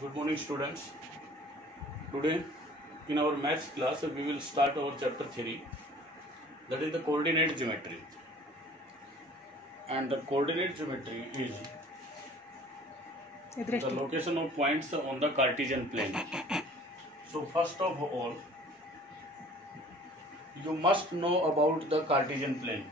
Good morning, students. Today in our maths class we will start our chapter 3, that is the coordinate geometry. And the coordinate geometry is the location of points on the Cartesian plane. So first of all, you must know about the Cartesian plane.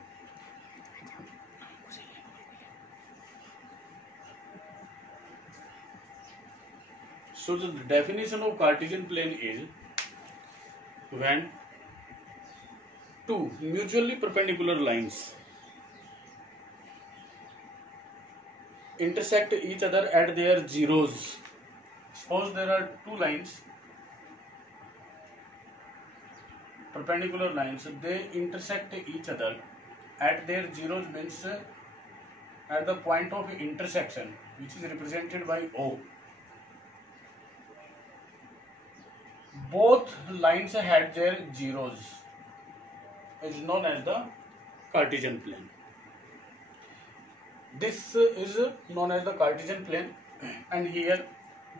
So the definition of Cartesian plane is when two mutually perpendicular lines intersect each other at their zeros. Suppose there are two lines, perpendicular lines, they intersect each other at their zeros, means at the point of intersection, which is represented by O. Both lines had their zeros, is known as the Cartesian plane. This is known as the Cartesian plane, and here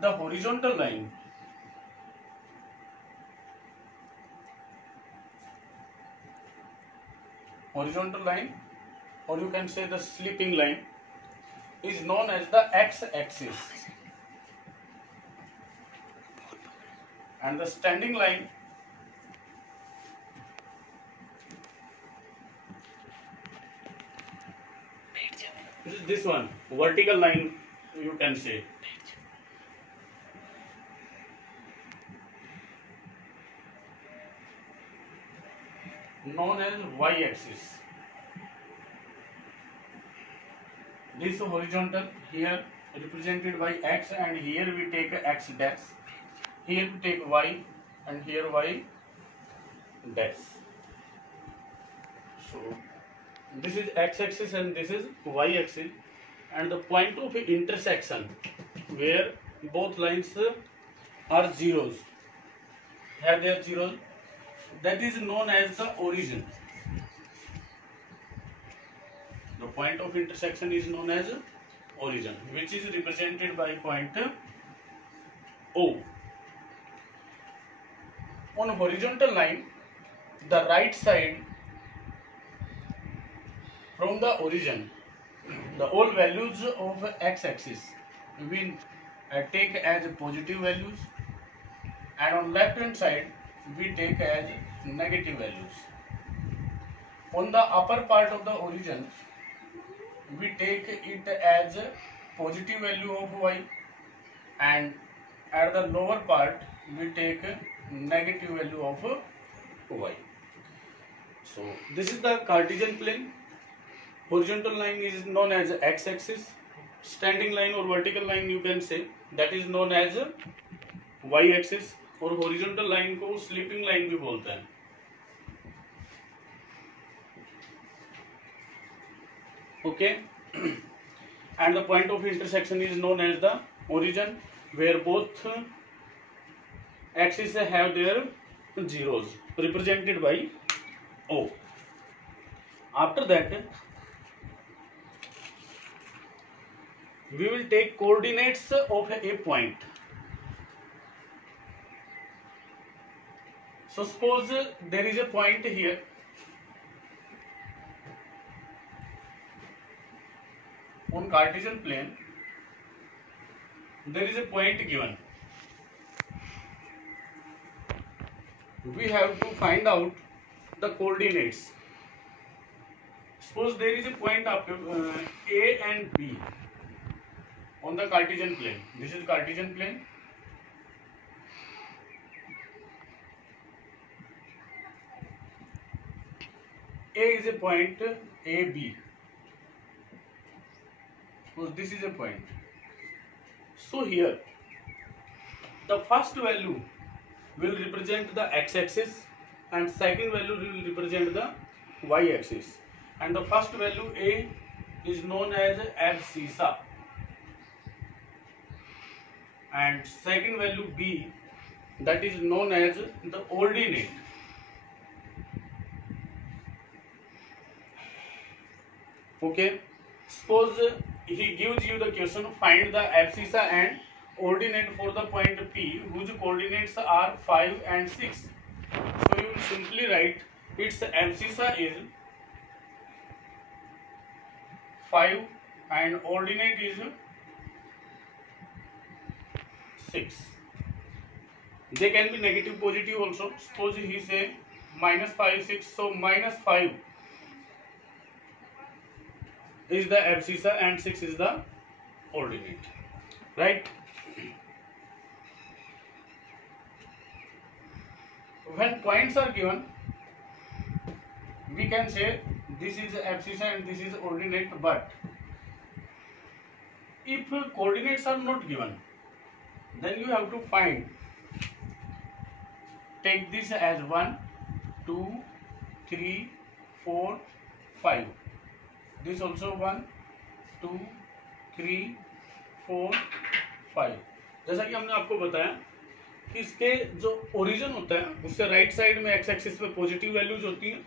the horizontal line or you can say the sleeping line is known as the x-axis, and the standing line is this one, vertical line, you can say. Known as y-axis. This horizontal here represented by x, and here we take x dash, here we take y, and here y dash. So this is x-axis and this is y-axis, and the point of intersection where both lines are zeros, have their zeros, that is known as the origin. The point of intersection is known as origin, which is represented by point O. On horizontal line, the right side from the origin, the all values of x-axis we take as positive values, and on left hand side we take as negative values. On the upper part of the origin, we take it as positive value of y, and at the lower part we take negative value of y. So this is the Cartesian plane. Horizontal line is known as x-axis, standing line or vertical line you can say, that is known as y-axis, और horizontal line को sleeping line भी बोलते हैं. Okay, and the point of intersection is known as the origin, where both axes have their zeros represented by O. After that, we will take coordinates of a point. So suppose there is a point here, on Cartesian plane there is a point given. We have to find out the coordinates. Suppose there is a point up A and B on the Cartesian plane. This is Cartesian plane. A is a point AB. Suppose this is a point. So here the first value will represent the x-axis, and second value will represent the y-axis, and the first value A is known as abscissa, and second value B, that is known as the ordinate. Okay, suppose he gives you the question, find the abscissa and ordinate for the point P whose coordinates are 5 and 6. So you will simply write its abscissa is 5 and ordinate is 6. They can be negative, positive also. Suppose he say -5, 6. So -5 is the abscissa and 6 is the ordinate. Right? When points are given, we can say this is abscissa and this is ordinate, but if coordinates are not given, then you have to find, take this as 1, 2, 3, 4, 5. This also 1, 2, 3, 4, 5. जैसा कि हमने आपको बताया कि इसके जो origin होता है उससे राइट साइड में एक्स एक्सिस पे पॉजिटिव वैल्यूज होती हैं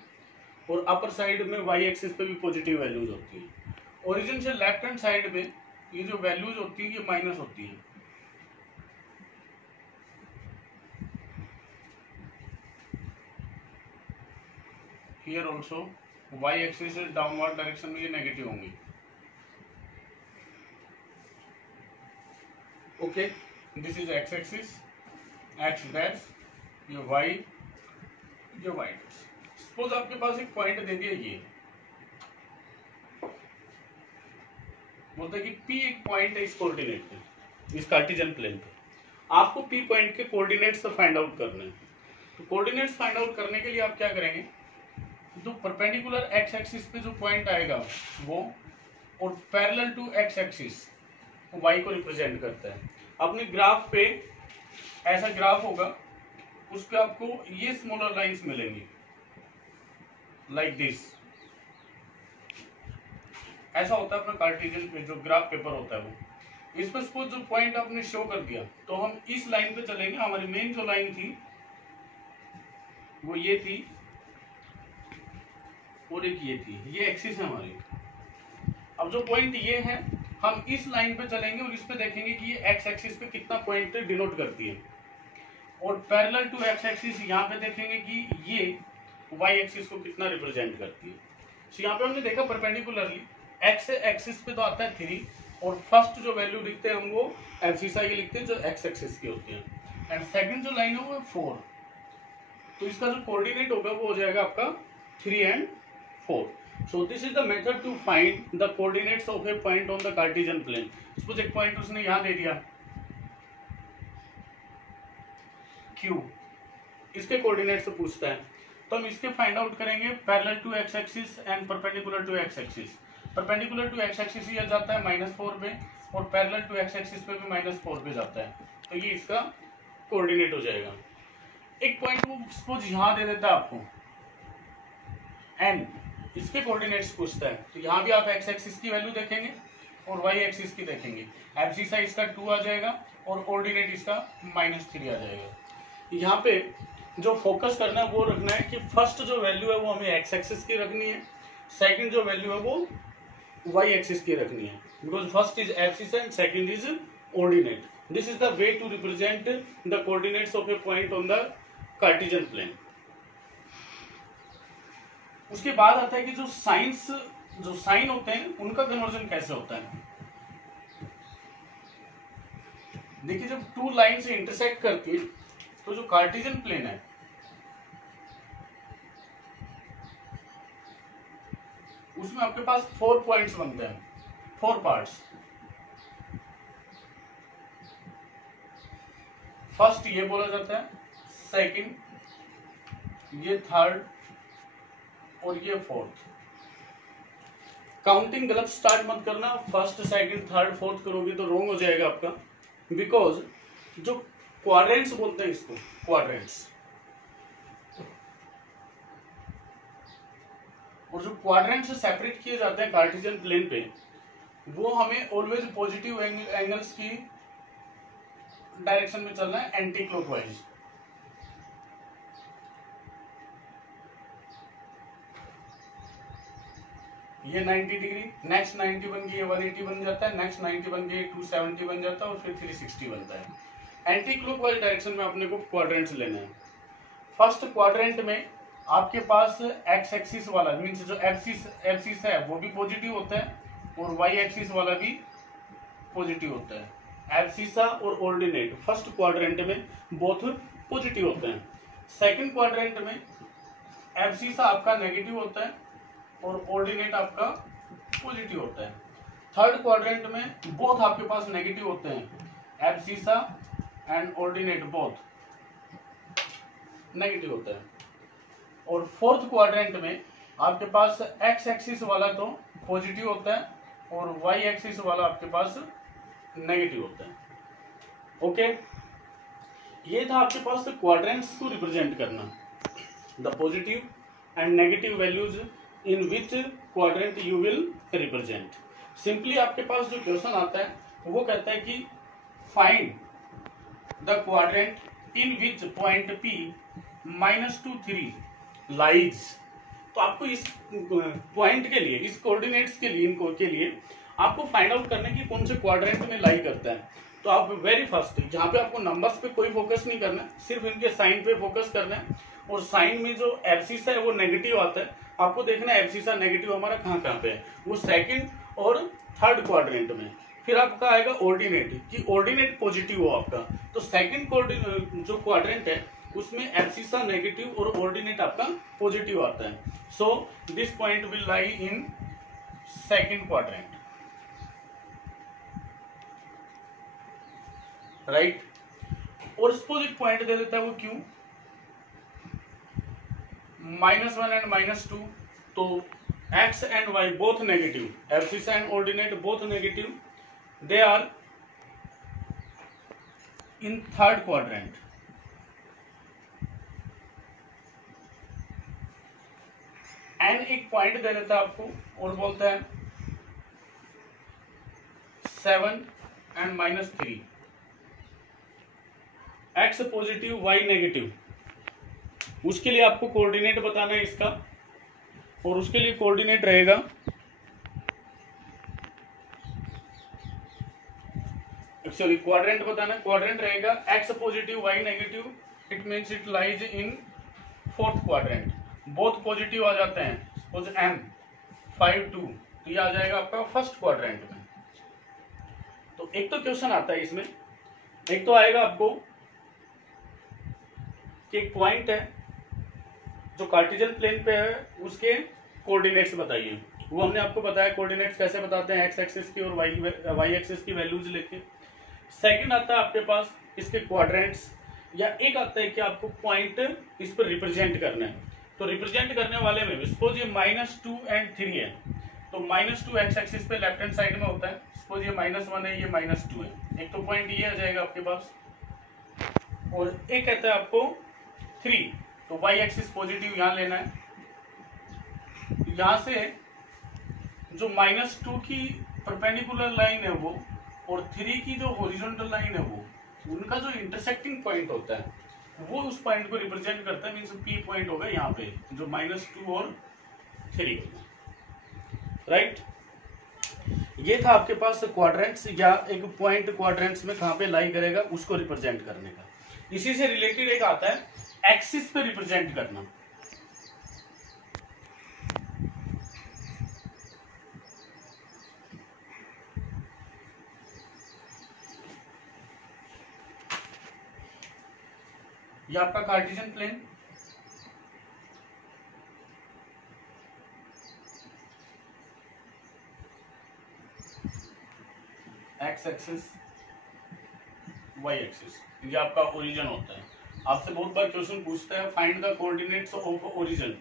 और अपर साइड में वाई एक्सिस पे भी पॉजिटिव वैल्यूज होती हैं। ओरिजिन से लेफ्ट हैंड साइड में ये जो वैल्यूज होती हैं ये माइनस होती हैं। Here also y axis downward direction में ये नेगेटिव होंगी। Okay, this is x axis, x dash, ये वाई, ये वाई डैश। सपोज आपके पास एक पॉइंट दे दिया, ये बोलते हैं कि P एक पॉइंट है इस कोऑर्डिनेट पे, इस कार्टेशियन प्लेन पे। आपको P पॉइंट के कोऑर्डिनेट्स फाइंड आउट करने हैं। तो कोऑर्डिनेट्स फाइंड आउट करने के लिए आप क्या करेंगे, जो परपेंडिकुलर एक्स एक्सिस पे जो पॉइंट आएगा वो, और parallel to x axis y को रिप्रेजेंट करता है। अपने ग्राफ पे ऐसा ग्राफ होगा, उस पे आपको ये स्मॉलर लाइंस मिलेंगी लाइक दिस। ऐसा होता है अपना कार्टेशियन पे जो ग्राफ पेपर होता है वो। इस पर सपोज जो पॉइंट आपने शो कर दिया तो हम इस लाइन पे चलेंगे। हमारी मेन जो लाइन थी वो ये थी और एक ये थी, ये एक्सिस है हमारी। अब जो पॉइंट ये है हम इस लाइन पे चलेंगे और इस पे देखेंगे कि ये एक्स एक्सिस पे कितना पॉइंट डिनोट करती है, और पैरेलल टू एक्स एक्सिस यहाँ पे देखेंगे कि ये वाई एक्सिस को कितना रिप्रेजेंट करती है। तो यहाँ पे हमने देखा परपेंडिकुलरली एक्स एक्सिस पे तो आता है 3, और फर्स्ट जो वैल्यू लिखते हैं हम वो एब्सिसा की लिखते हैं जो एक्स एक्सिस की होती है, एंड सेकंड जो लाइन है वो 4। तो इसका जो कोऑर्डिनेट होगा वो हो जाएगा आपका 3 and 4. So this is the method to find the coordinates of a point on the Cartesian plane. Suppose एक पॉइंट उसने यहाँ दे दिया Q, इसके कोऑर्डिनेट से पूछता है, तो हम इसके फाइंड आउट करेंगे parallel to x axis and perpendicular to x axis. Perpendicular to x axis ये जाता है -4 पे, और पैरेलल टू एक्स एक्सिस पे भी -4 पे जाता है, तो ये इसका कोऑर्डिनेट हो जाएगा। एक पॉइंट वो सपोज यहाँ दे देता है आपको एंड इसके कोऑर्डिनेट्स पूछता है, तो यहाँ भी आप एक्स एक्सिस की वैल्यू देखेंगे और वाई एक्सिस की देखेंगे। एब्सिसा इसका 2 आ जाएगा और कोऑर्डिनेट इसका -3 आ जाएगा। यहाँ पे जो फोकस करना है वो रखना है कि फर्स्ट जो वैल्यू है वो हमें एक्स एक्सिस की रखनी है, सेकंड जो वैल्यू है वो वाई एक्सिस की रखनी है, because first is abscissa and second is coordinate. This is the way to represent the coordinates of a point on the Cartesian plane. उसके बाद आता है कि जो साइन होते हैं उनका कन्वर्जन कैसे होता है। देखिए जब 2 लाइन से इंटरसेक्ट करती है तो जो कार्टेशियन प्लेन है उसमें आपके पास 4 पॉइंट्स बनते हैं, 4 पार्ट्स। फर्स्ट ये बोला जाता है, सेकंड, ये थर्ड और ये फोर्थ। काउंटिंग गलत स्टार्ट मत करना, फर्स्ट सेकंड थर्ड फोर्थ करोगे तो रॉन्ग हो जाएगा आपका, बिकॉज जो क्वाड्रेंट्स बोलते हैं इसको, क्वाड्रेंट्स, और जो क्वाड्रेंट से सेपरेट किए जाते हैं कार्टेशियन प्लेन पे, वो हमें ऑलवेज पॉजिटिव एंगल्स की डायरेक्शन में चलना है, एंटी क्लॉकवाइज। ये 90 डिग्री, नेक्स्ट 90 बन गई 180 बन जाता है, नेक्स्ट 90 बन गई 270 बन जाता है और फिर 360 बनता है। एंटी क्लॉकवाइज डायरेक्शन में अपने को क्वाड्रेंट्स लेने हैं। फर्स्ट क्वाड्रेंट में आपके पास एक्स एक्सिस वाला मीन्स जो एक्सिस है वो भी पॉजिटिव होता है और वाई एक्सिस वाला भी पॉजिटिव होता है। एब्सिसा और ऑर्डिनेट फर्स्ट क्वाड्रेंट में बोथ पॉजिटिव होते हैं। सेकंड क्वाड्रेंट में एब्सिसा आपका नेगेटिव होता है और ऑर्डिनेट आपका पॉजिटिव होता है। थर्ड क्वाड्रेंट में बोथ आपके पास नेगेटिव होते हैं, abscissa and ordinate both negative होता है। और फोर्थ क्वाड्रेंट में आपके पास एक्स एक्सिस वाला तो पॉजिटिव होता है और वाई एक्सिस वाला आपके पास नेगेटिव होता है। ओके, ये था आपके पास क्वाड्रेंट्स को रिप्रेजेंट करना, the positive and negative values in which quadrant you will represent. Simply आपके पास जो क्वेश्चन आता है वो कहता है कि find the quadrant in which point P -2 3 lies. तो आपको इस पॉइंट के लिए, इस कोऑर्डिनेट्स के लिए, इनको के लिए आपको फाइंड आउट करना है कि कौन से क्वाड्रेंट में लाई करता है। तो आप वेरी फर्स्ट यहाँ पे आपको नंबर्स पे कोई फोकस नहीं करना है, सिर्फ इनके साइन पे फोकस करना है। और साइन में जो एब्सिसा है वो नेगेटिव आता है, आपको देखना है एब्सिसा नेगेटिव हमारा कहाँ पे है, वो सेकंड और थर्ड क्वाड्रेंट में। फिर आपका आएगा ऑर्डिनेट, कि ऑर्डिनेट पॉजिटिव हो आपका, तो सेकंड जो क्वाड्रेंट है उसमें एब्सिसा नेगेटिव और ऑर्डिनेट आपका पॉजिटिव आता है। So this point will lie in second quadrant, right. और सपोज एक पॉइंट दे देता है, वो क्यों -1 एंड -2, तो x and y both negative, abscissa and ordinate both negative, they are in third quadrant. And एक पॉइंट दे देता है आपको और बोलता है 7 and -3, x positive y negative. उसके लिए आपको कोऑर्डिनेट बताना है इसका, और उसके लिए कोऑर्डिनेट रहेगा एक्चुअली क्वाड्रेंट बताना है। क्वाड्रेंट रहेगा x positive y negative, it means it lies in fourth quadrant. Both positive आ जाते हैं, सपोज m 5 2, तो ये आ जाएगा आपका फर्स्ट क्वाड्रेंट में। तो एक तो क्वेश्चन आता है इसमें, एक तो आएगा आपको कि एक पॉइंट है जो कार्टेशियन प्लेन पे है, उसके कोऑर्डिनेट्स बताइए। वो हमने आपको बताया कोऑर्डिनेट्स कैसे बताते हैं, एक्स एक्सिस की और वाई एक्सिस की वैल्यूज लेके। सेकंड आता है आपके पास इसके क्वाड्रेंट्स, या एक आता है कि आपको पॉइंट इस पर रिप्रेजेंट करना है। तो रिप्रेजेंट करने वाले में सपोज ये -2 एंड 3 है, तो -2 एक्स एक्सिस पे लेफ्ट हैंड साइड में होता है, सपोज ये -1 है, ये -2 है, एक तो पॉइंट ये आ जाएगा आपके पास। और एक कहता है आपको 3, तो वाई एक्सिस पॉजिटिव यहां लेना है। यहां से जो -2 की परपेंडिकुलर लाइन है वो, और 3 की जो हॉरिजॉन्टल लाइन है वो, उनका जो इंटरसेक्टिंग पॉइंट होता है वो उस पॉइंट को रिप्रेजेंट करता है। मीन्स P पॉइंट होगा यहाँ पे, जो -2 और 3 होगा, राइट। ये था आपके पास क्वाड्रेंट्स, या एक पॉइंट क्वाड्रेंट्स में कहाँ पे लाई करेगा उसको रिप्रेजेंट करने का। इसी से रिलेटेड एक आता है एक्सिस पे रिप्रेजेंट करना। ये आपका Cartesian plane, x axis y axis, ये आपका ओरिजिन होता है। आपसे बहुत बार क्वेश्चन पूछता है find the coordinates of origin.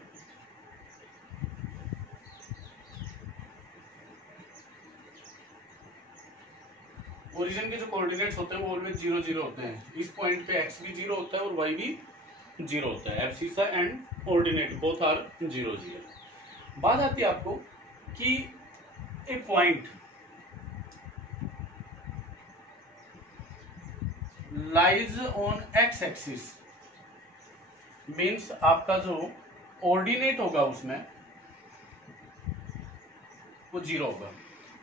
Origin के जो कोऑर्डिनेट्स होते हैं वो ऑलवेज 0 0 होते हैं। इस पॉइंट पे x भी 0 होता है और y भी 0 होता है। Abscissa and ordinate both are 0 0। बात आती है आपको कि a point lies on x axis, means आपका जो ऑर्डिनेट होगा उसमें वो 0 होगा।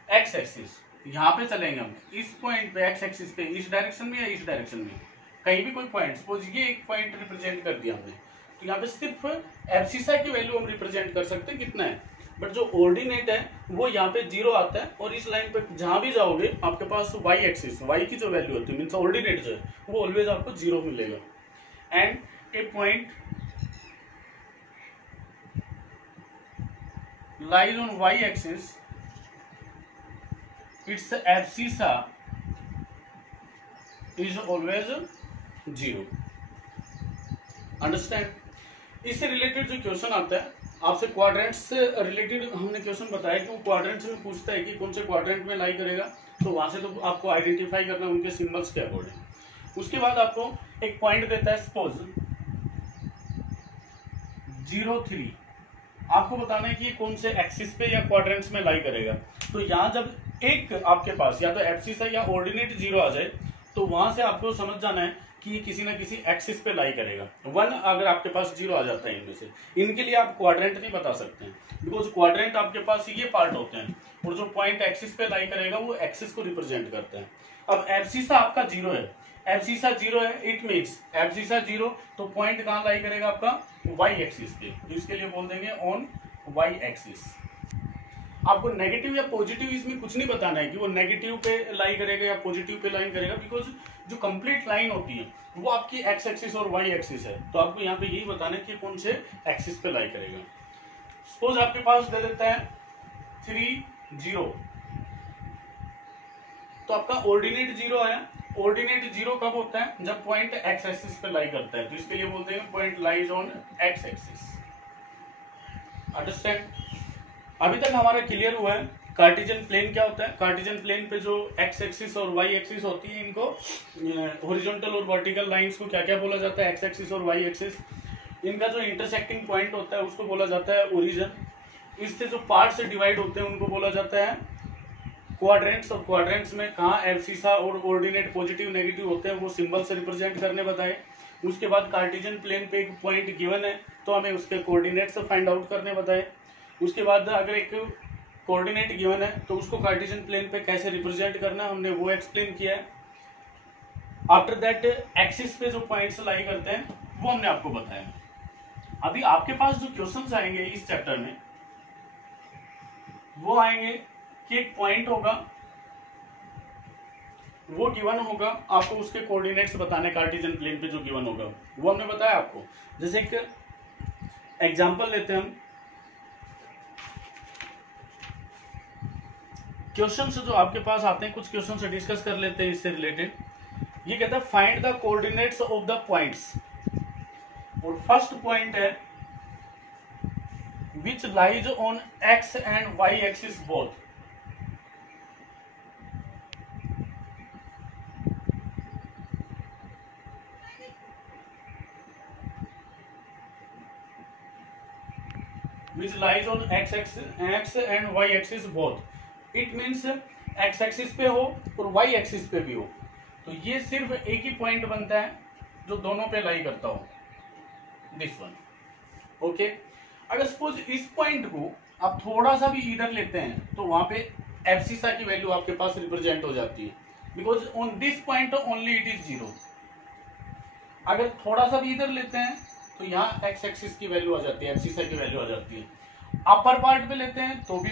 एक्स एक्सिस यहाँ पे चलेंगे हम, इस पॉइंट पे एक्स एक्सिस पे इस डायरेक्शन में या इस डायरेक्शन में कहीं भी कोई पॉइंट, सपोज ये एक पॉइंट रिप्रेजेंट कर दिया हमने, तो यहाँ पे सिर्फ एब्सिसा की वैल्यू हम रिप्रेजेंट कर सकते हैं कितना है, बट जो ऑर्डिनेट है वो यहाँ पे 0 आता है, और इस लाइन पे जहां भी जाओगे आपके पास वाई एक्सिस, वाई की जो वैल्यू होती है मीन्स ऑर्डिनेट जो है वो ऑलवेज आपको 0 मिलेगा। And A point lies on y axis, its abscissa is always 0। Understand? इससे रिलेटेड जो क्वेश्चन आता है आपसे, क्वाड्रेंट्स से रिलेटेड हमने क्वेश्चन बताया कि वो क्वाड्रेंट्स में पूछता है कि कौन से क्वाड्रेंट में लाई करेगा, तो वहां से तो आपको आइडेंटिफाई करना है उनके सिंबल्स के अकॉर्डिंग। उसके बाद आपको एक पॉइंट देता है सपोज 0,3, आपको बताना है कि कौन से एक्सिस पे या क्वाड्रेंट्स में लाई करेगा। तो यहाँ जब एक आपके पास या तो एब्सिसा या ऑर्डिनेट 0 आ जाए, तो वहां से आपको समझ जाना है कि ये किसी ना किसी एक्सिस पे लाई करेगा। 1 अगर आपके पास 0 आ जाता है इनमें से, इनके लिए आप क्वाड्रेंट नहीं बता सकते हैं, बिकॉज क्वाड्रेंट आपके पास ये पार्ट होते हैं, और जो पॉइंट एक्सिस पे लाई करेगा वो एक्सिस को रिप्रेजेंट करते हैं। अब एब्सिसा आपका 0 है, एब्सिसा 0 है, इट मीन्स एब्सिसा 0, तो पॉइंट कहाँ लाई करेगा आपका वाई एक्सिस पे, तो इसके लिए बोल देंगे ऑन वाई एक्सिस। आपको नेगेटिव या पॉजिटिव इसमें कुछ नहीं बताना है कि वो नेगेटिव पे लाई करेगा या पॉजिटिव पे लाइन करेगा, बिकॉज जो कंप्लीट लाइन होती है वो आपकी एक्स एक्सिस और वाई एक्सिस है, तो आपको यहाँ पे यही बताना है कि कौन से एक्सिस पे लाई करेगा। सपोज आपके पास दे देता है 3, 0, तो आपका ऑर्डिनेट 0 आया। ऑर्डिनेट 0 कब होता है? जब पॉइंट एक्स एक्सिस पे लाई करता है, तो इसके लिए बोलते हैं point lies on x axis. Understand? अभी तक हमारा क्लियर हुआ है कार्टेशियन प्लेन क्या होता है। कार्टेशियन प्लेन पे जो एक्स एक्सिस और वाई एक्सिस होती है, इनको हॉरिजॉन्टल और वर्टिकल लाइंस को क्या क्या बोला जाता है, एक्स एक्सिस और वाई एक्सिस। इनका जो इंटरसेक्टिंग पॉइंट होता है उसको बोला जाता है ओरिजिन। इससे जो पार्ट से डिवाइड होते हैं उनको बोला जाता है क्वाड्रेंट्स, और क्वाड्रेंट्स में कहाँ एब्सिसा और ऑर्डिनेट पॉजिटिव नेगेटिव होते हैं वो सिंबल से रिप्रेजेंट करने बताए। उसके बाद कार्टेशियन प्लेन पे एक पॉइंट गिवन है तो हमें उसके कोऑर्डिनेट्स फाइंड आउट करने बताए। उसके बाद अगर एक कोऑर्डिनेट गिवन है तो उसको कार्टेशियन प्लेन पे कैसे रिप्रेजेंट करना है हमने वो एक्सप्लेन किया है। आफ्टर दैट एक्सिस पे जो पॉइंट्स लाई करते हैं वो हमने आपको बताया। अभी आपके पास जो क्वेश्चंस आएंगे इस चैप्टर में वो आएंगे कि एक पॉइंट होगा, वो गिवन होगा, आपको उसके कोऑर्डिनेट्स बताने कार्टेशियन प्लेन पे जो गिवन होगा वो हमने बताया आपको। जैसे एक एग्जांपल लेते हैं हम, क्वेश्चन जो आपके पास आते हैं कुछ क्वेश्चन से डिस्कस कर लेते हैं इससे रिलेटेड। ये कहता है find the coordinates of the points, और फर्स्ट पॉइंट है which lies on x and y axis both. which lies on x and y axis both, it means x axis पे हो और y एक्सिस पे भी हो, तो ये सिर्फ एक ही पॉइंट बनता है जो दोनों पे लाई करता हो, दिस वन। ओके, अगर सपोज इस पॉइंट को आप थोड़ा सा भी इधर लेते हैं तो वहां पे एब्सिसा की वैल्यू आपके पास रिप्रेजेंट हो जाती है, because on this point only it is 0। अगर थोड़ा सा भी इधर लेते हैं तो यहाँ एक्स एक्सिस की वैल्यू आ जाती है, एब्सिसा की वैल्यू आ जाती है। अपर पार्ट पे लेते हैं तो भी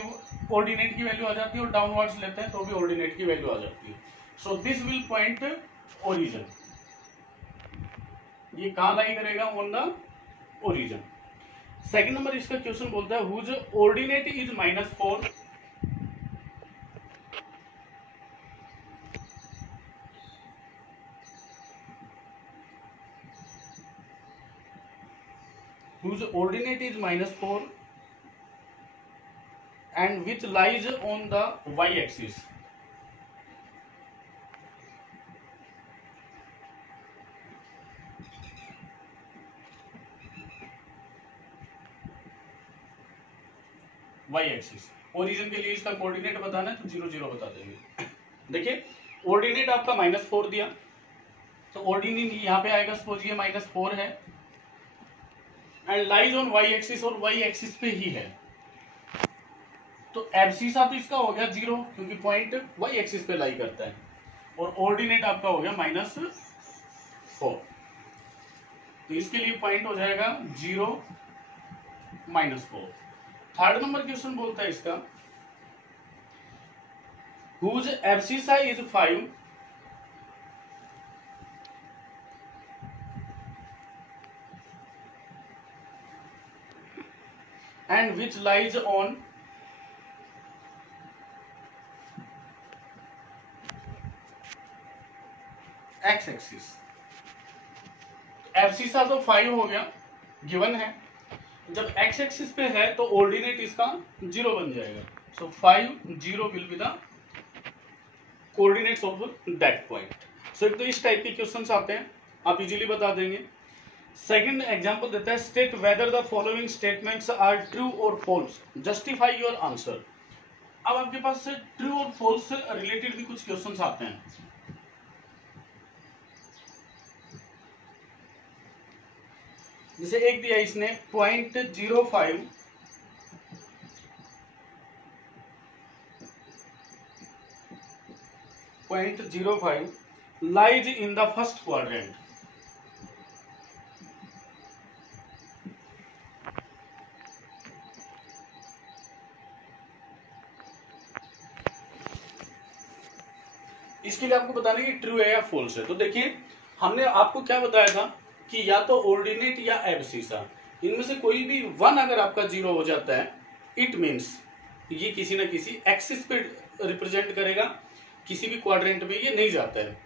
ऑर्डिनेट की वैल्यू आ जाती है, और डाउनवर्ड्स लेते हैं तो भी ऑर्डिनेट की वैल्यू आ जाती है। So this will point origin. ये कहां लाई करेगा? On the origin. Second number इसका क्वेश्चन बोलता है whose ordinate is -4 whose ordinate is -4 and which lies on the y-axis. y-axis origin के लिए इसका कोऑर्डिनेट बताना है तो 0 0 बता देंगे। देखिए ऑर्डिनेट आपका -4 दिया, तो ऑर्डिनेट यहाँ पे आएगा, सपोज ये -4 है and lies on y axis, और वाई एक्सिस पे ही है, तो एब्सिसा तो इसका हो गया 0 क्योंकि पॉइंट वाई एक्सिस पे लाई करता है, और ऑर्डिनेट आपका हो गया -4। तो इसके लिए पॉइंट हो जाएगा 0 -4। थर्ड नंबर क्वेश्चन बोलता है इसका whose abscissa is 5 and which lies on x axis. Abscissa तो 5 हो गया, गिवन है। जब x एक्सिस पे है तो ऑर्डिनेट इसका 0 बन जाएगा। So 5 0 will be the coordinates of that point. So एक तो इस टाइप के क्वेश्चंस आते हैं, आप इजीली बता देंगे। सेकंड एग्जांपल देता है state whether the following statements are true और फॉल्स, जस्टिफाई योर आंसर। अब आपके पास से ट्रू और फॉल्स से रिलेटेड भी कुछ क्वेश्चंस आते हैं। जैसे एक दिया इसने 0.05 lies in the first quadrant। इसके लिए आपको बताना है कि ट्रू है या फॉल्स है। तो देखिए हमने आपको क्या बताया था कि या तो ऑर्डिनेट या एब्सिसा, इनमें से कोई भी वन अगर आपका 0 हो जाता है, इट मीन्स ये किसी ना किसी एक्सिस पे रिप्रेजेंट करेगा, किसी भी क्वाड्रेंट में ये नहीं जाता है।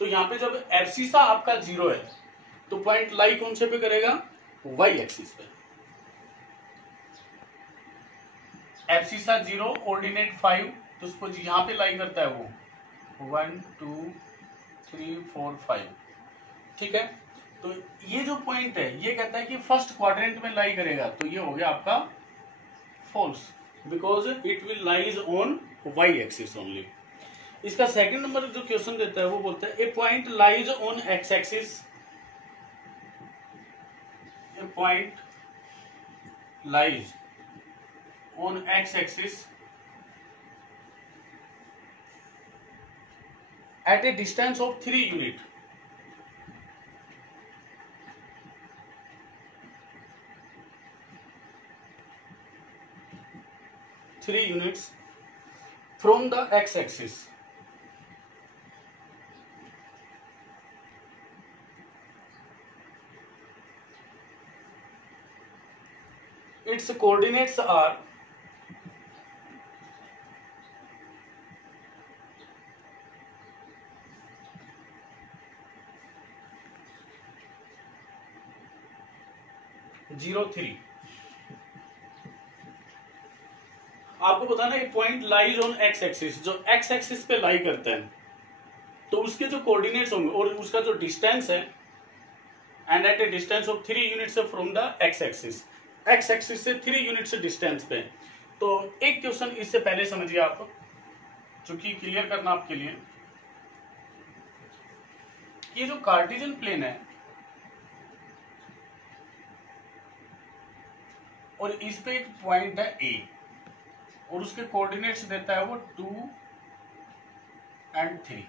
तो यहाँ पे जब एब्सिसा आपका 0 है तो पॉइंट लाई कौन से पे करेगा, वाई एक्सिस पे। एब्सिसा 0 ऑर्डिनेट 5, तो उसको यहाँ पे लाई करता है वो 1 2 3 4 5, ठीक है। तो ये जो पॉइंट है ये कहता है कि फर्स्ट क्वाड्रेंट में लाई करेगा, तो ये हो गया आपका false, because it will lies on y axis only. इसका सेकंड नंबर जो क्वेश्चन देता है वो बोलता है a point lies on x axis, a point lies on x axis at a distance of 3 unit। Three units from the x-axis। Its coordinates are 0 3। आपको बताना है point lies on x axis, जो x axis पे लाई करता है तो उसके जो कोऑर्डिनेट्स होंगे और उसका जो डिस्टेंस है, and at a distance of 3 units from the x axis, x axis से 3 यूनिट्स डिस्टेंस पे। तो एक क्वेश्चन इससे पहले समझिए आप, चूंकि क्लियर करना आपके लिए, ये जो कार्टेशियन प्लेन है और इस पे एक पॉइंट है ए और उसके कोऑर्डिनेट्स देता है वो 2 और 3।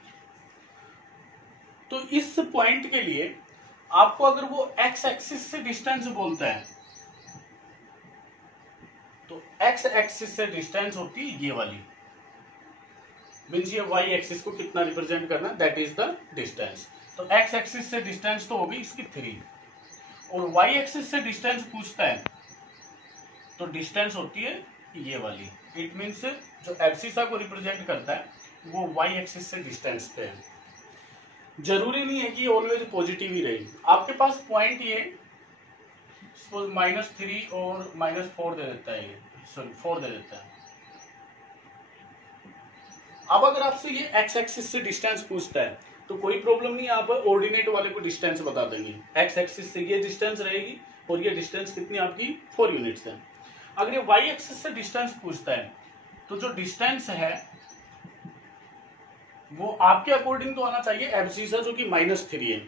तो इस पॉइंट के लिए आपको अगर वो एक्स एक्सिस से डिस्टेंस बोलता है तो एक्स एक्सिस से डिस्टेंस होती है ये वाली, मीन्स ये वाई एक्सिस को कितना रिप्रेजेंट करना, दैट इज द डिस्टेंस। तो एक्स एक्सिस से डिस्टेंस तो होगी इसकी 3, और वाई एक्सिस से डिस्टेंस पूछता है तो डिस्टेंस होती है ये वाली। इट मीन्स जो एब्सिसा को रिप्रेजेंट करता है वो वाई एक्सिस से डिस्टेंस पे है। जरूरी नहीं है कि ये ऑलवेज पॉजिटिव ही रहे। आपके पास पॉइंट ये सपोज -3 और -4 दे देता है, ये सॉरी 4 दे देता है। अब अगर आपसे ये एक्स एक्सिस से डिस्टेंस पूछता है तो कोई प्रॉब्लम नहीं, आप ऑर्डिनेट वाले को डिस्टेंस बता देंगे। एक्स एक्सिस से ये डिस्टेंस रहेगी और ये डिस्टेंस कितनी आपकी 4 यूनिट्स है। अगर ये वाई एक्सिस से डिस्टेंस पूछता है तो जो डिस्टेंस है वो आपके अकॉर्डिंग तो आना चाहिए एब्सिसा जो कि -3 है,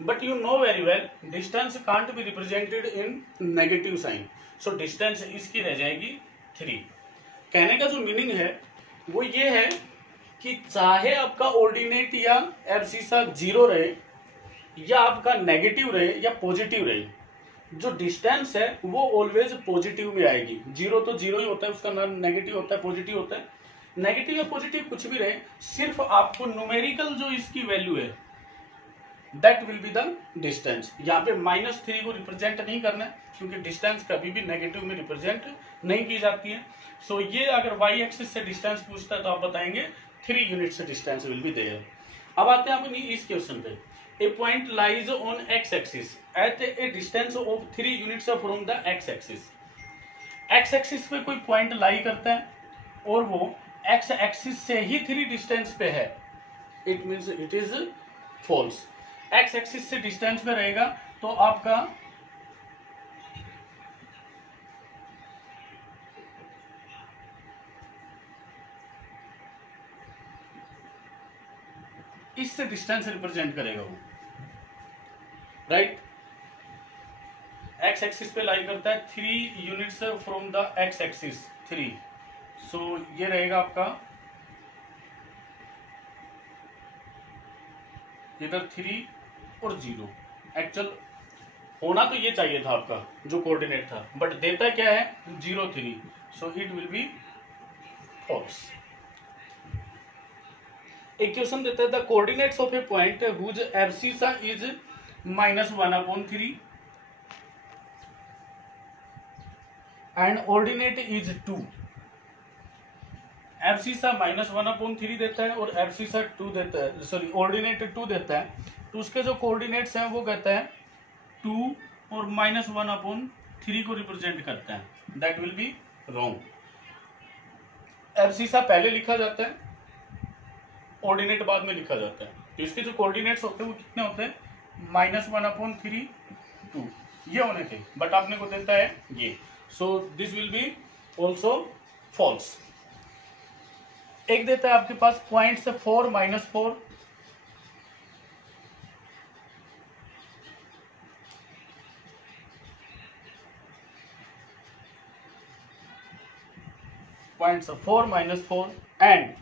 but you know very well distance can't be represented in negative sign, so distance इसकी रह जाएगी 3। कहने का जो मीनिंग है वो ये है कि चाहे आपका ऑर्डिनेट या एब्सिसा जीरो रहे या आपका नेगेटिव रहे या पॉजिटिव रहे, जो डिस्टेंस है वो ऑलवेज पॉजिटिव में आएगी। जीरो तो जीरो ही होता है, उसका ना नेगेटिव होता है पॉजिटिव होता है। नेगेटिव या पॉजिटिव कुछ भी रहे, सिर्फ आपको न्यूमेरिकल जो इसकी वैल्यू है that will be the distance. यहाँ पे -3 को रिप्रेजेंट नहीं करना है क्योंकि डिस्टेंस कभी भी नेगेटिव में रिप्रेजेंट नहीं की जाती है। सो ये अगर y एक्सिस से डिस्टेंस पूछता है तो आप बताएंगे 3 units distance will be there. अब आते हैं अपनी इस क्वेश्चन पे। A point lies on x axis at a distance of 3 units from the x axis. x axis पे कोई पॉइंट लाई करता है और वो x एक्सिस से ही 3 डिस्टेंस पे है, it means it is false. x axis से डिस्टेंस पे रहेगा तो आपका इससे डिस्टेंस रिप्रेजेंट करेगा वो, राइट। x एक्सिस पे लाई करता है 3 units from the x axis 3, सो ये रहेगा आपका इधर 3 और 0। एक्चुअल होना तो ये चाहिए था आपका जो कोऑर्डिनेट था, बट देता क्या है 0 3, so it will be false. एक क्वेश्चन देता है the coordinates of a point whose abscissa is -1/3 and ordinate is 2। Abscissa -1/3 देता है और एब्सिसा 2 देता है, सॉरी ऑर्डिनेट 2 देता है, तो उसके जो कोऑर्डिनेट्स हैं वो कहता है 2 और -1/3 को रिप्रेजेंट करता है, that will be wrong. Abscissa पहले लिखा जाता है, ऑर्डिनेट बाद में लिखा जाता है, तो इसके जो कोऑर्डिनेट्स होते हैं वो कितने होते हैं -1/3 2 ये होने थे, बट आपने को देता है ये, so this will be also false. एक देता है आपके पास पॉइंट से 4 -4, पॉइंट से 4 -4 and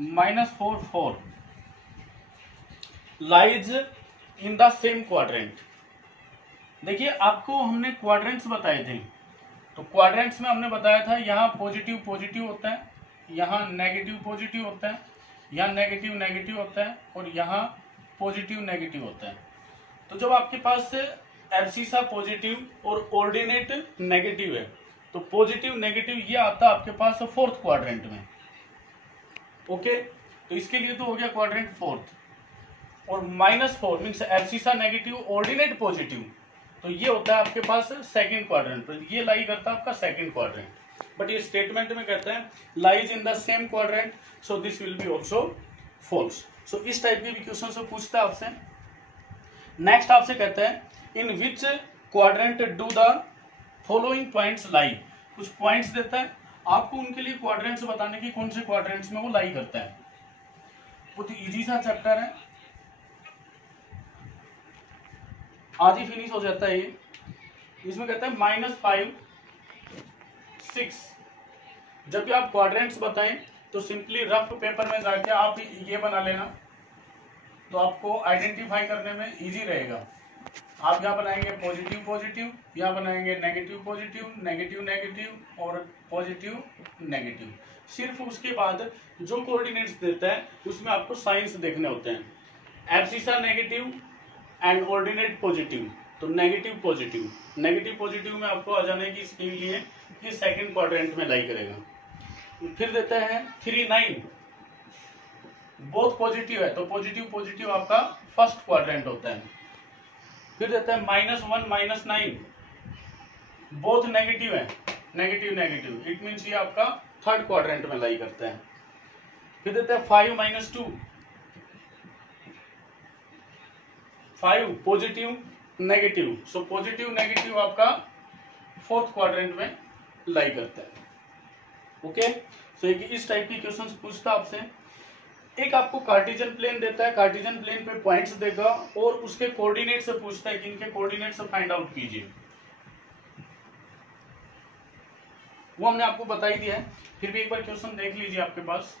-4 4 lies in the same quadrant. देखिए आपको हमने क्वाड्रेंट्स बताए थे, तो क्वाड्रेंट्स में हमने बताया था यहाँ पॉजिटिव पॉजिटिव होता है, यहाँ नेगेटिव पॉजिटिव होता है, यहाँ नेगेटिव नेगेटिव होता है और यहाँ पॉजिटिव नेगेटिव होता है। तो जब आपके पास एब्सिसा पॉजिटिव और ऑर्डिनेट नेगेटिव है तो पॉजिटिव नेगेटिव ये आता है आपके पास 4th क्वाड्रेंट में, ओके। तो इसके लिए तो हो गया क्वाड्रेंट 4th। और -4 means abscissa negative ordinate positive, तो ये होता है आपके पास 2nd क्वाड्रेंट पर, ये लाई करता है आपका 2nd क्वाड्रेंट, बट ये स्टेटमेंट में कहते हैं lies in the same quadrant, so this will be also false. So इस टाइप के भी क्वेश्चन से पूछता है आपसे। नेक्स्ट आपसे कहता है in which quadrant do the following points lie. कुछ पॉइंट्स देता है आपको, उनके लिए क्वाड्रेंट्स बताने की कौन से क्वाड्रेंट्स में वो लाई करता है। बहुत इजी सा चैप्टर है, आज ही फिनिश हो जाता है ये। इसमें कहता है -5 6। जब भी आप क्वाड्रेंट्स बताएं तो सिंपली रफ पेपर में जाके आप ये बना लेना, तो आपको आइडेंटिफाई करने में इजी रहेगा। आप यहाँ बनाएंगे पॉजिटिव पॉजिटिव, यहाँ बनाएंगे नेगेटिव पॉजिटिव, नेगेटिव नेगेटिव और पॉजिटिव नेगेटिव। सिर्फ उसके बाद जो कोऑर्डिनेट्स देता है उसमें आपको साइंस देखने होते हैं। Abscissa negative and ordinate positive, तो नेगेटिव पॉजिटिव, नेगेटिव पॉजिटिव में आपको आ जाने की इसके लिए ये 2nd क्वाड्रेंट में लाई करेगा। फिर देता है 3 9, बोथ पॉजिटिव है तो पॉजिटिव पॉजिटिव आपका 1st क्वाड्रेंट होता है। फिर देता है -1 -9, बोथ नेगेटिव है, नेगेटिव नेगेटिव, इट मीन्स ये आपका 3rd क्वाड्रेंट में लाई करता है। फिर देता है 5 -2, 5 positive negative, so positive negative आपका 4th क्वाड्रेंट में लाई करता है, ओके। सो इस टाइप की क्वेश्चंस पूछता आपसे। एक आपको कार्टेशियन प्लेन देता है, कार्टेशियन प्लेन पे पॉइंट्स देगा और उसके कोऑर्डिनेट से पूछता है कि इनके कोऑर्डिनेट से फाइंड आउट कीजिए। वो हमने आपको बता ही दिया है, फिर भी एक बार क्वेश्चन देख लीजिए आपके पास।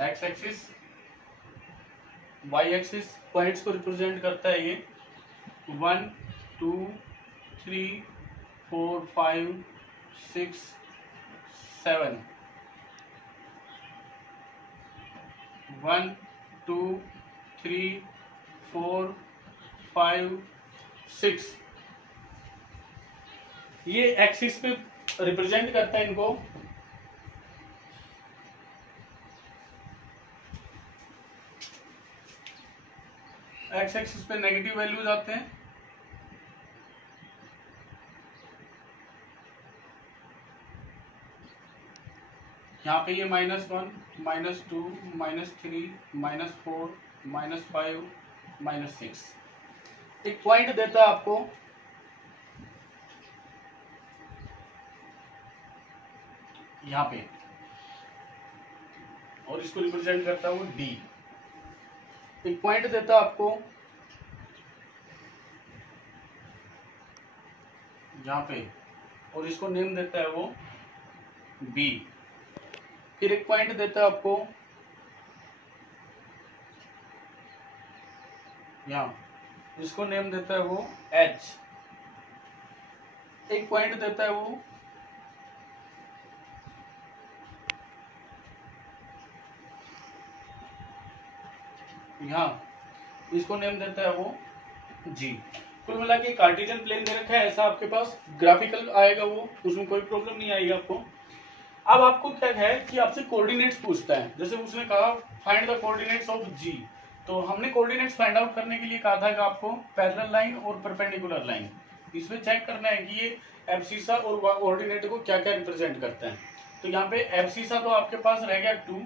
X axis y axis points को रिप्रेजेंट करता है ये 1 2 3 4 5 6 7 1 2 3 4 5 6 ये एक्सिस पे रिप्रेजेंट करता है इनको। एक्स एक्सिस पे नेगेटिव वैल्यूज आते हैं, यहाँ पे ये -1 -2 -3 -4 -5 -6 एक पॉइंट देता है आपको यहाँ पे, और इसको रिप्रेजेंट करता है वो डी। एक पॉइंट देता है आपको यहाँ पे, और इसको नेम देता है वो बी। फिर एक पॉइंट देता है आपको यहाँ, इसको नेम देता है वो एच। एक पॉइंट देता है वो यहाँ, इसको नेम देता है वो जी। कुल मिला के कार्टेशियन प्लेन दे रखा है, ऐसा आपके पास ग्राफिकल आएगा वो, उसमें कोई प्रॉब्लम नहीं आएगी आपको। अब आपको क्या है कि आपसे कोऑर्डिनेट्स पूछता है, जैसे उसने कहा फाइंड द कोऑर्डिनेट्स ऑफ जी, तो हमने कोऑर्डिनेट्स फाइंड आउट करने के लिए कहा था कि आपको पैरेलल लाइन और परपेंडिकुलर लाइन, इसमें चेक करना है कि ये एब्सिसा और कोऑर्डिनेट को क्या क्या रिप्रेजेंट करता है। तो यहाँ पे एब्सिसा तो आपके पास रह गया 2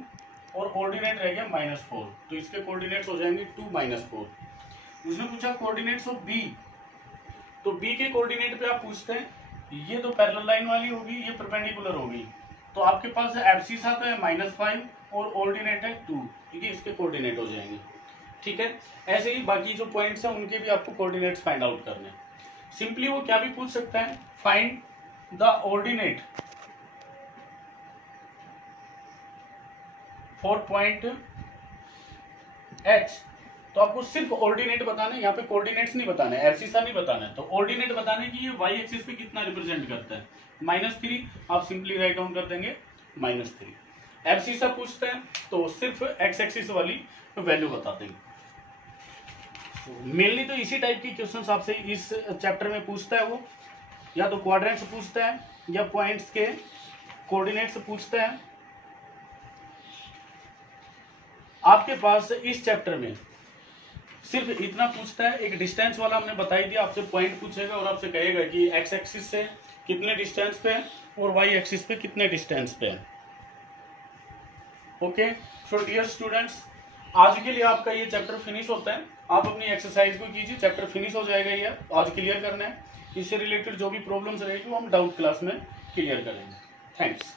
और कोऑर्डिनेट रह गया -4, तो इसके कोऑर्डिनेट्स हो जाएंगे 2 -4। उसने पूछा कोऑर्डिनेट्स ऑफ बी, तो बी के कोऑर्डिनेट पे आप पूछते हैं ये तो पैरेलल लाइन वाली होगी, ये परपेंडिकुलर होगी, तो आपके पास एब्सिसा तो है -5 और ऑर्डिनेट है 2, ठीक है, इसके कोऑर्डिनेट हो जाएंगे। ठीक है, ऐसे ही बाकी जो पॉइंट्स हैं उनके भी आपको कोऑर्डिनेट्स फाइंड आउट करने हैं। सिंपली वो क्या भी पूछ सकता है, find the ordinate for point H, तो आपको सिर्फ ऑर्डिनेट बताना है, यहाँ पे कोऑर्डिनेट्स नहीं बताना है, एब्सिसा नहीं बताना है, तो ऑर्डिनेट बताना है कि ये वाई एक्सिस पे कितना रिप्रेजेंट करता है। -3 आप सिंपली राइट डाउन कर देंगे -3। एब्सिसा पूछते हैं तो सिर्फ एक्स एक्सिस वाली वैल्यू बता देंगे। मेनली तो इसी टाइप की क्वेश्चंस आपसे इस चैप्टर में पूछता है वो, या तो क्वाड्रेंट्स पूछता है या पॉइंट्स के कोऑर्डिनेट्स पूछता है। आपके पास इस चैप्टर में सिर्फ इतना पूछता है, एक डिस्टेंस वाला हमने बताई दिया, आपसे पॉइंट पूछेगा और आपसे कहेगा कि एक्स एक्सिस से कितने डिस्टेंस पे है और वाई एक्सिस पे कितने डिस्टेंस पे है। ओके, सो डियर स्टूडेंट्स, आज के लिए आपका ये चैप्टर फिनिश होता है। आप अपनी एक्सरसाइज को कीजिए, चैप्टर फिनिश हो जाएगा, ये आज क्लियर करना है। इससे रिलेटेड जो भी प्रॉब्लम्स रहेगी वो हम डाउट क्लास में क्लियर करेंगे। थैंक्स।